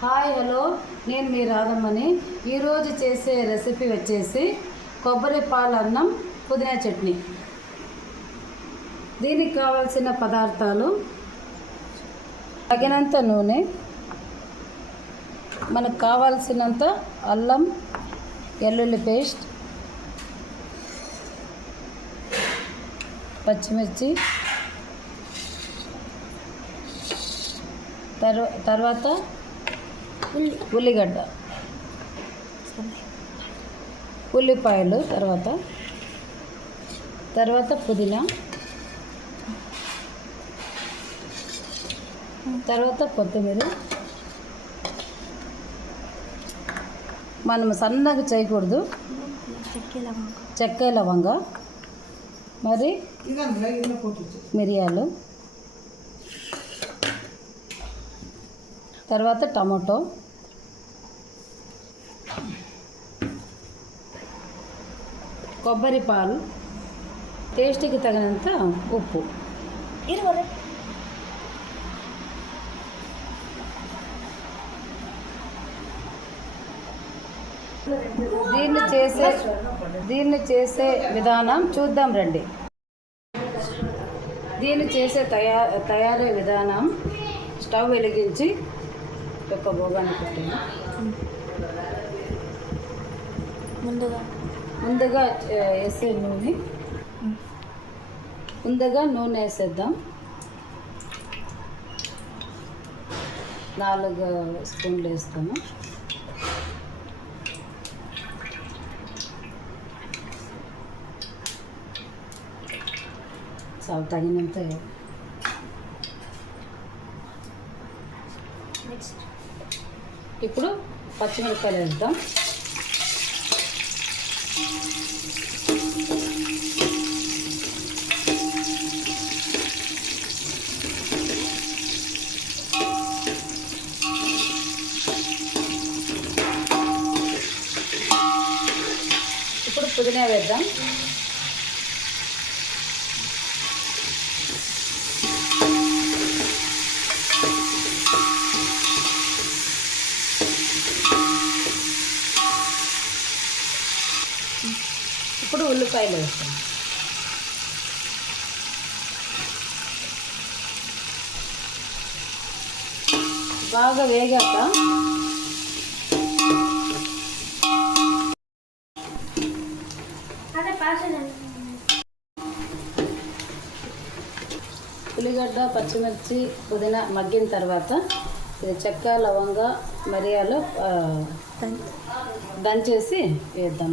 Hi hello, నేను మీ రాధమ్మని. ఈరోజు చేసే రెసిపీ వచ్చేసి కొబ్బరి పాలు అన్నం పుదీనా చట్నీ. దీనికి కావాల్సిన పదార్థాలు: తగినంత నూనె, మనకు కావాల్సినంత అల్లం వెల్లుల్లి పేస్ట్, పచ్చిమిర్చి, తర్వాత ఉల్లిగడ్డ, ఉల్లిపాయలు, తర్వాత పుదీనా, తర్వాత కొత్తిమీర. మనం సన్నగా చేయకూడదు. చెక్క లవంగ, మరి మిరియాలు, తర్వాత టమాటో, కొబ్బరి పాలు, టేస్ట్కి తగినంత ఉప్పు. దీన్ని చేసే విధానం చూద్దాం రండి. దీన్ని చేసే తయారీ విధానం: స్టవ్ వెలిగించి ఒక బోగాన్ని పెట్టాను. ముందుగా వేసే నూనె వేసేద్దాం. 4 స్పూన్లు వేస్తాము. చాలా తగినంత. ఇప్పుడు పచ్చిమిరపకాయలు వేద్దాం. ఇప్పుడు పుదీనా వేద్దాం. ఇప్పుడు ఉల్లిపాయలు వేస్తాం. బాగా వేగాక ఉల్లిగడ్డ, పచ్చిమిర్చి, పుదీనా మగ్గిన తర్వాత ఇది చెక్క, లవంగ, మిరియాలు దంచేసి వేద్దాం.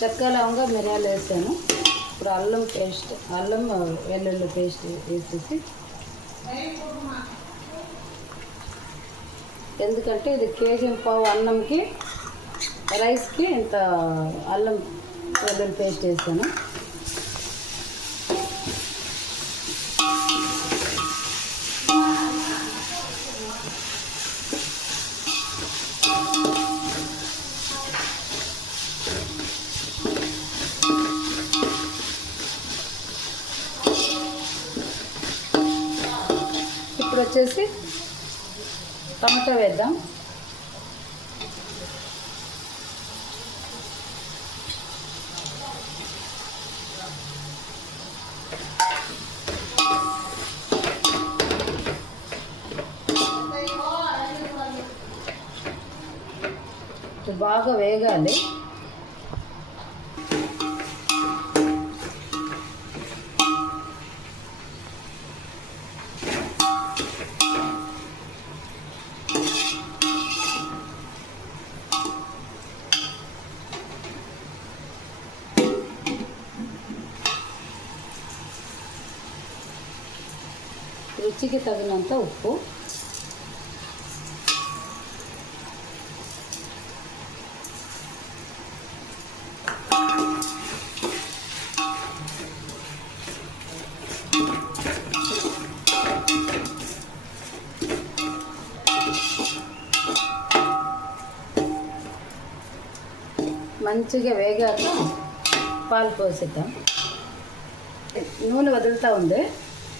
చెక్క, లవంగ, మిరియాలు వేసాను. ఇప్పుడు అల్లం వెల్లుల్లి పేస్ట్ వేసేసి, ఎందుకంటే ఇది 1.5 కేజీ అన్నంకి, రైస్కి ఇంత అల్లం వెల్లుల్లి పేస్ట్ వేసాను. ఇప్పుడు వచ్చేసి టమాటో వేద్దాం. బాగా వేగాలి. రుచికి తగినంత ఉప్పు, మంచిగా వేగాక పాలు పోసేద్దాం. నూనె వదులుతూ ఉంది,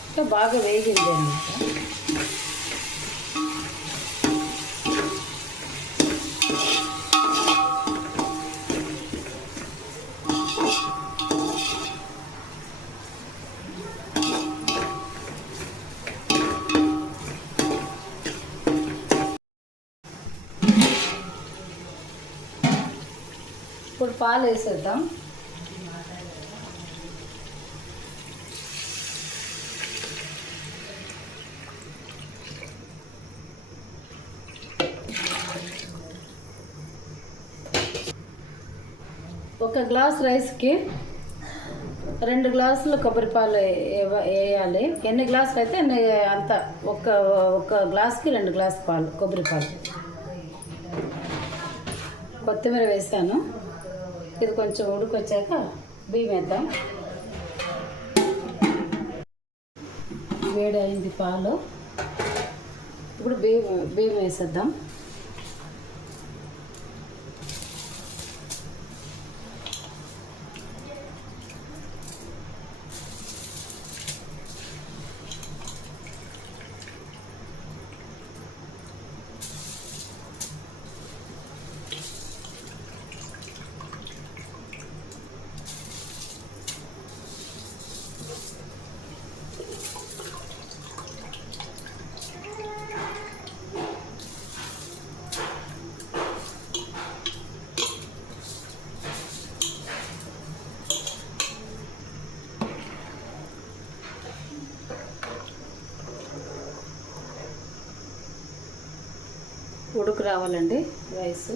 ఇంకా బాగా వేగింది అన్నమాట. ఇప్పుడు పాలు వేసేద్దాం. ఒక గ్లాస్ రైస్కి 2 గ్లాసులు కొబ్బరి పాలు వేయాలి. ఎన్ని గ్లాసులు అయితే అంత ఒక గ్లాస్కి 2 గ్లాసు పాలు, కొబ్బరి పాలు. కొత్తిమీర వేసాను. ఇది కొంచెం ఉడికొచ్చాక బియ్యం వేద్దాం. వేడి అయింది పాలు. ఇప్పుడు బియ్యం వేసేద్దాం. ఉడుకు రావాలండి రైస్.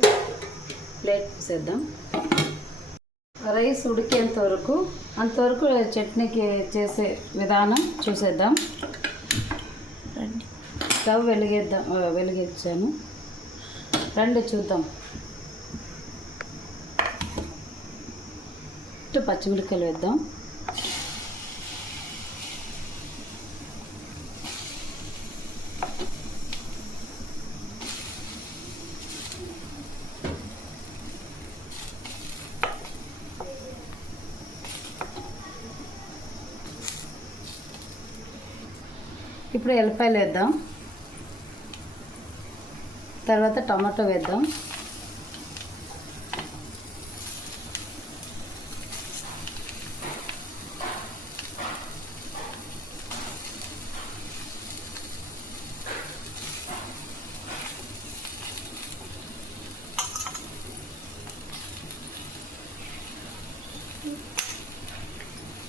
ప్లేట్ వేసేద్దాం. రైస్ ఉడికేంత వరకు అంతవరకు చట్నీకి చేసే విధానం చూసేద్దాం. స్టవ్ వెలిగించాను. రండి చూద్దాం. పచ్చిమిరపకాయలు వేద్దాం. ఇప్పుడు ఎల్లిపాయలు వేద్దాం. తర్వాత టమాటో వేద్దాం.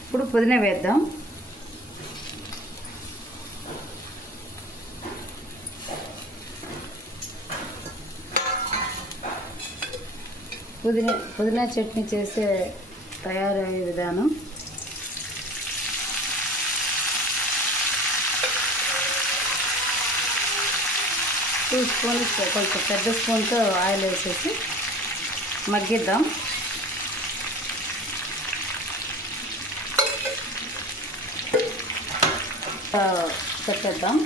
ఇప్పుడు పుదీనా వేద్దాం. పుదీనా చట్నీ చేసే తయారయ్యే విధానం. టూ స్పూన్స్ కొంచెం పెద్ద స్పూన్తో ఆయిల్ వేసేసి మగ్గిద్దాం. పెట్టేద్దాం.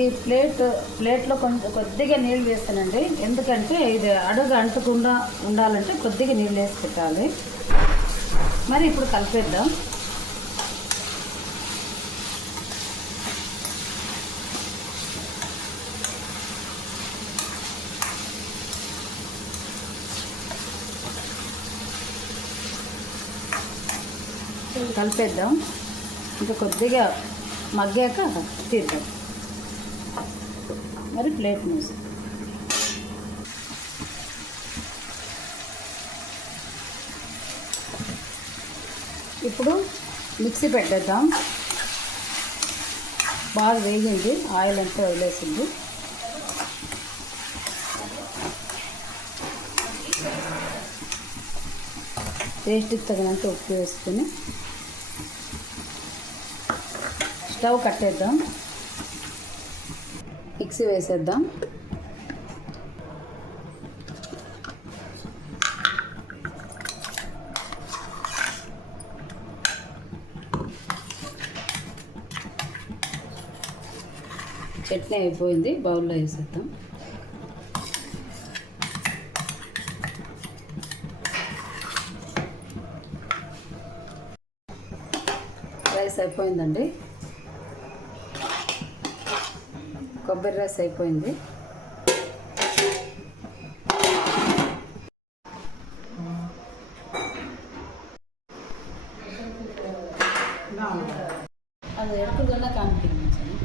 ఈ ప్లేట్లో కొద్దిగా నీళ్ళు వేస్తానండి. ఎందుకంటే ఇది అడుగు అంటకుండా ఉండాలంటే కొద్దిగా నీళ్ళు వేసి పెట్టాలి. మరి ఇప్పుడు కలిపేద్దాం. కలిపేద్దాం. ఇంకా కొద్దిగా మగ్గాక తీద్దాం. మరి ప్లేట్ మూసి ఇప్పుడు మిక్సీ పెట్టేద్దాం. బాగా వేగింది, ఆయిల్ అంతా వదిలేసింది. టేస్ట్కి తగినంత ఉప్పు వేసుకొని స్టవ్ కట్టేద్దాం. మిక్సీ వేసేద్దాం. చట్నీ అయిపోయింది, బౌల్లో వేసేద్దాం. అయిపోయిందండి. కొబ్బరి రైస్ అయిపోయింది. అది ఎడుకుదన్నా కనిపించింది.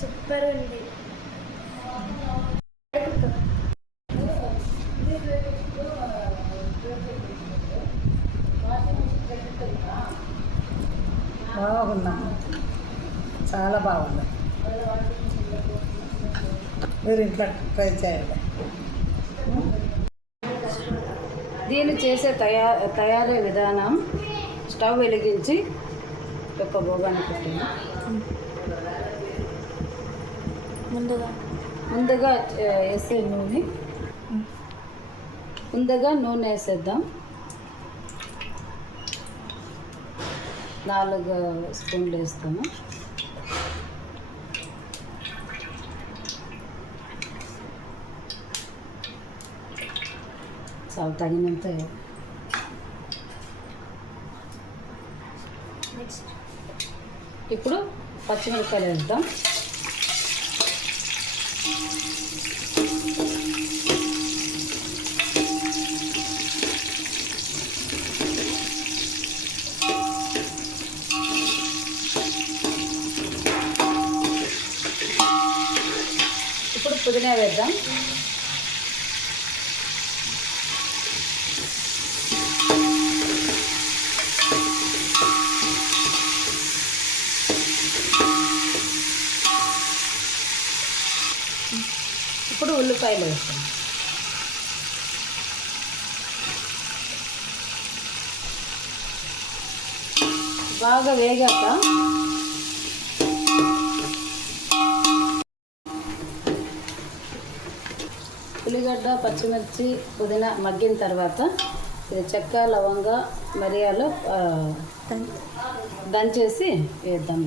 సూపర్ ఉంది. బాగుందమ్మా, చాలా బాగుంది. మీరు ఇంట్లో ట్రై చేయాలి. దీన్ని చేసే తయారీ విధానం: స్టవ్ వెలిగించి ఒక భోగాన్ని పెట్టాను. ముందుగా వేసే నూనె వేసేద్దాం. 4 స్పూన్లు వేస్తాము. చాలా తగినంత. ఇప్పుడు పచ్చిమిరపకాయలు వేద్దాం. ఇప్పుడు పుదీనా వేద్దాం. ఇప్పుడు ఉల్లిపాయలు వేస్తాం. బాగా వేగాక ఉల్లిగడ్డ, పచ్చిమిర్చి, పుదీనా మగ్గిన తర్వాత ఇది చెక్క, లవంగ, మిరియాలు దంచేసి వేద్దాం.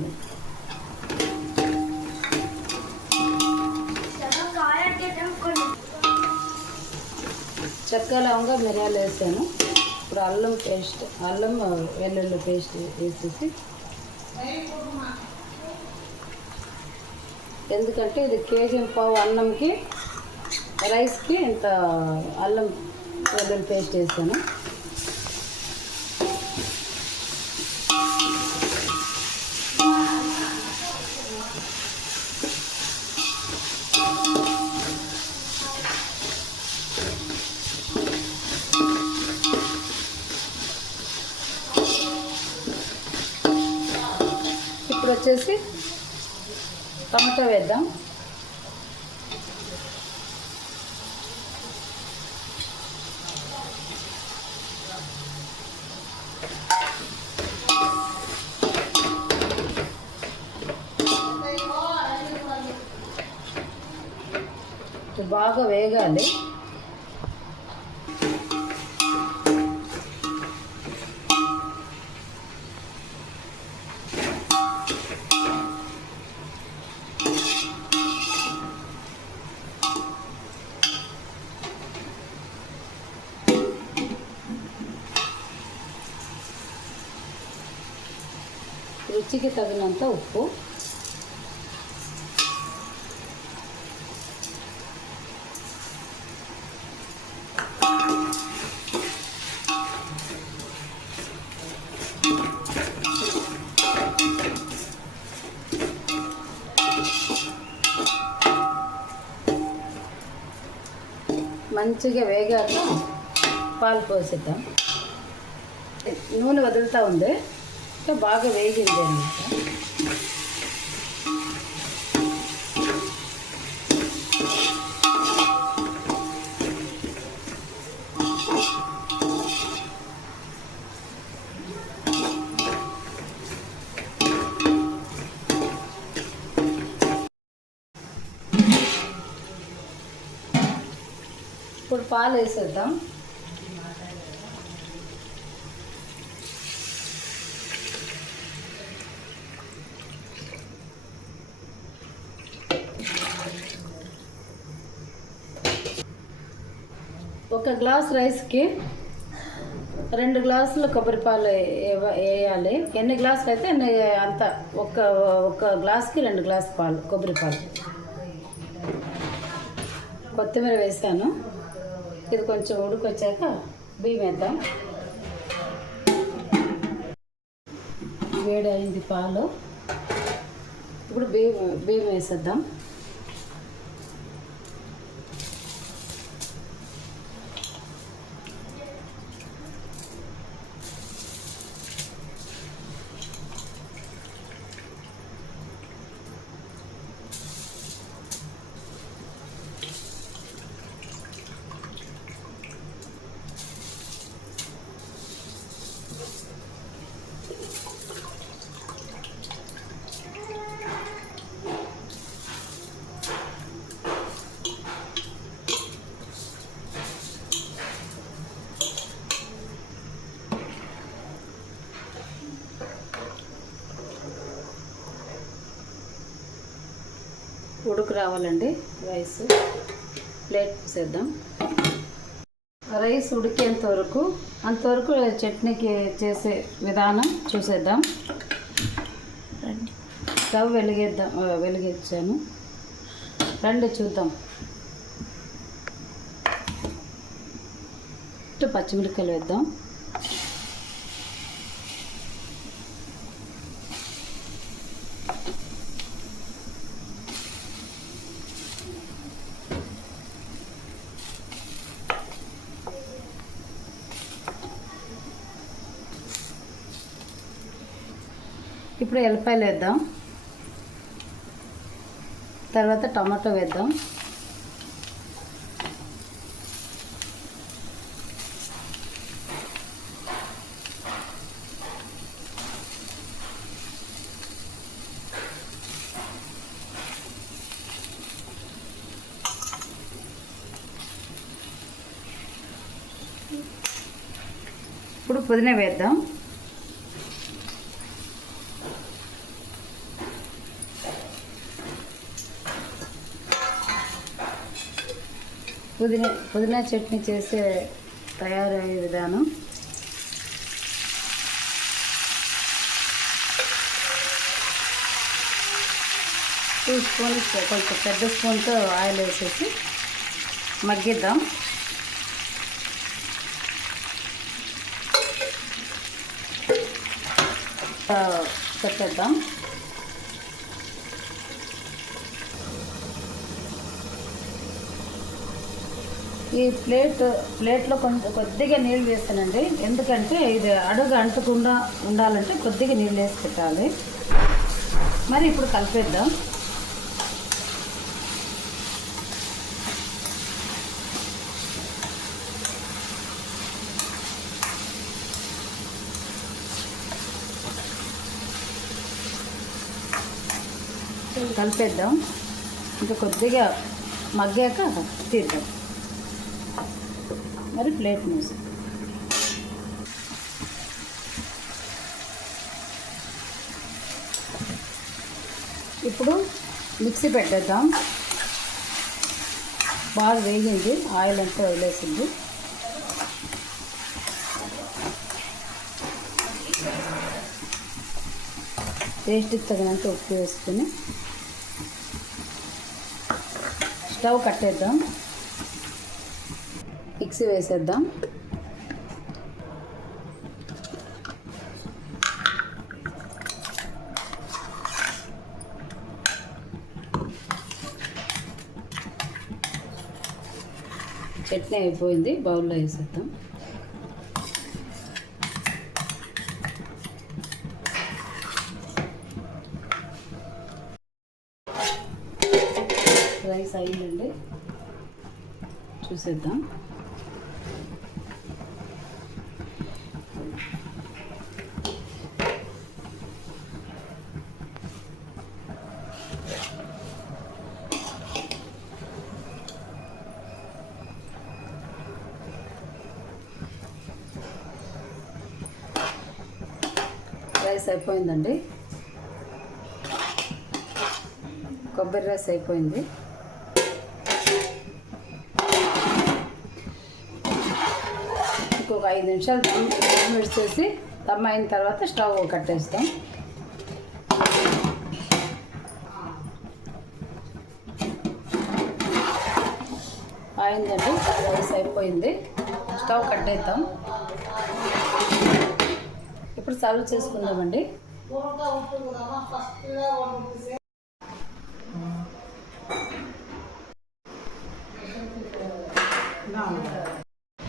చెక్క, లవంగ, మిరియాలు వేసాను. ఇప్పుడు అల్లం వెల్లుల్లి పేస్ట్ వేసేసి, ఎందుకంటే ఇది 1.5 కేజీ అన్నంకి రైస్కి ఇంత అల్లం వెల్లుల్లి పేస్ట్ వేసాను. ఇప్పుడు వచ్చేసి టమాటా వేద్దాం. బాగా వేగాలి. రుచికి తగినంత ఉప్పు, మంచిగా వేగాక పాలు పోసేద్దాం. నూనె వదులుతూ ఉంది, ఇంకా బాగా వేగింది అన్నమాట. ఇప్పుడు పాలు వేసేద్దాం. ఒక గ్లాస్ రైస్కి 2 గ్లాసులు కొబ్బరి పాలు వేయాలి. ఎన్ని గ్లాసులు అయితే అంత ఒక గ్లాస్కి 2 గ్లాసు పాలు, కొబ్బరి పాలు. కొత్తిమీర వేసాను. ఇది కొంచెం ఉడికొచ్చాక బియ్యం వేద్దాం. వేడి అయింది పాలు. ఇప్పుడు బియ్యం వేసేద్దాం. ఉడుకు రావాలండి రైస్. ప్లేట్ పూసేద్దాం. రైస్ ఉడికేంత వరకు అంతవరకు చట్నీకి చేసే విధానం చూసేద్దాం. స్టవ్ వెలిగించాను. రండి చూద్దాం. పచ్చిమిరపకాయలు వేద్దాం. ఇప్పుడు ఎల్లిపాయలు వేద్దాం. తర్వాత టమాటో వేద్దాం. ఇప్పుడు పుదీనా వేద్దాం. పుదీనా చట్నీ చేసే తయారయ్యే విధానం. టూ స్పూన్స్ కొంచెం పెద్ద స్పూన్తో ఆయిల్ వేసేసి మగ్గిద్దాం. పెట్టేద్దాం. ఈ ప్లేట్లో కొద్దిగా నీళ్ళు వేస్తానండి. ఎందుకంటే ఇది అడుగు అంటకుండా ఉండాలంటే కొద్దిగా నీళ్ళు వేసి పెట్టాలి. మరి ఇప్పుడు కలిపేద్దాం. కలిపేద్దాం. ఇంకా కొద్దిగా మగ్గాక తీద్దాం. మరి ప్లేట్ మూసి ఇప్పుడు మిక్సీ పెట్టేద్దాం. బాగా వేగింది, ఆయిల్ అంతా వదిలేసింది. టేస్ట్కి తగినంత ఉప్పు వేసుకుని స్టవ్ కట్టేద్దాం. మిక్సీ వేసేద్దాం. చట్నీ అయిపోయింది, బౌల్లో వేసేద్దాం. రైస్ అయిందండి, చూసేద్దాం. రైస్ అయిపోయిందండి, కొబ్బరి రైస్ అయిపోయింది. ఒక 5 నిమిషాలు దమ్ విడిచేసి దమ్ అయిన తర్వాత స్టవ్ కట్టేస్తాం. అయిందండి, రైస్ అయిపోయింది. స్టవ్ కట్టేద్దాం. ఇప్పుడు సర్వ్ చేసుకుందామండి.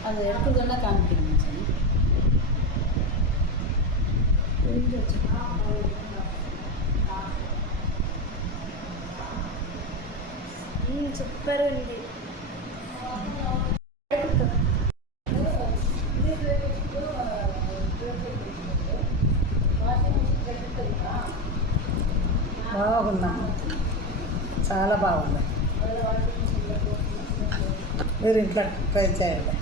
అది ఎడుకుదన్నా కనిపించింది. సూపర్ ఉంది. బాగుందమ్మా, చాలా బాగుంది. మీరు ఇంట్లో ట్రై చేయాలి.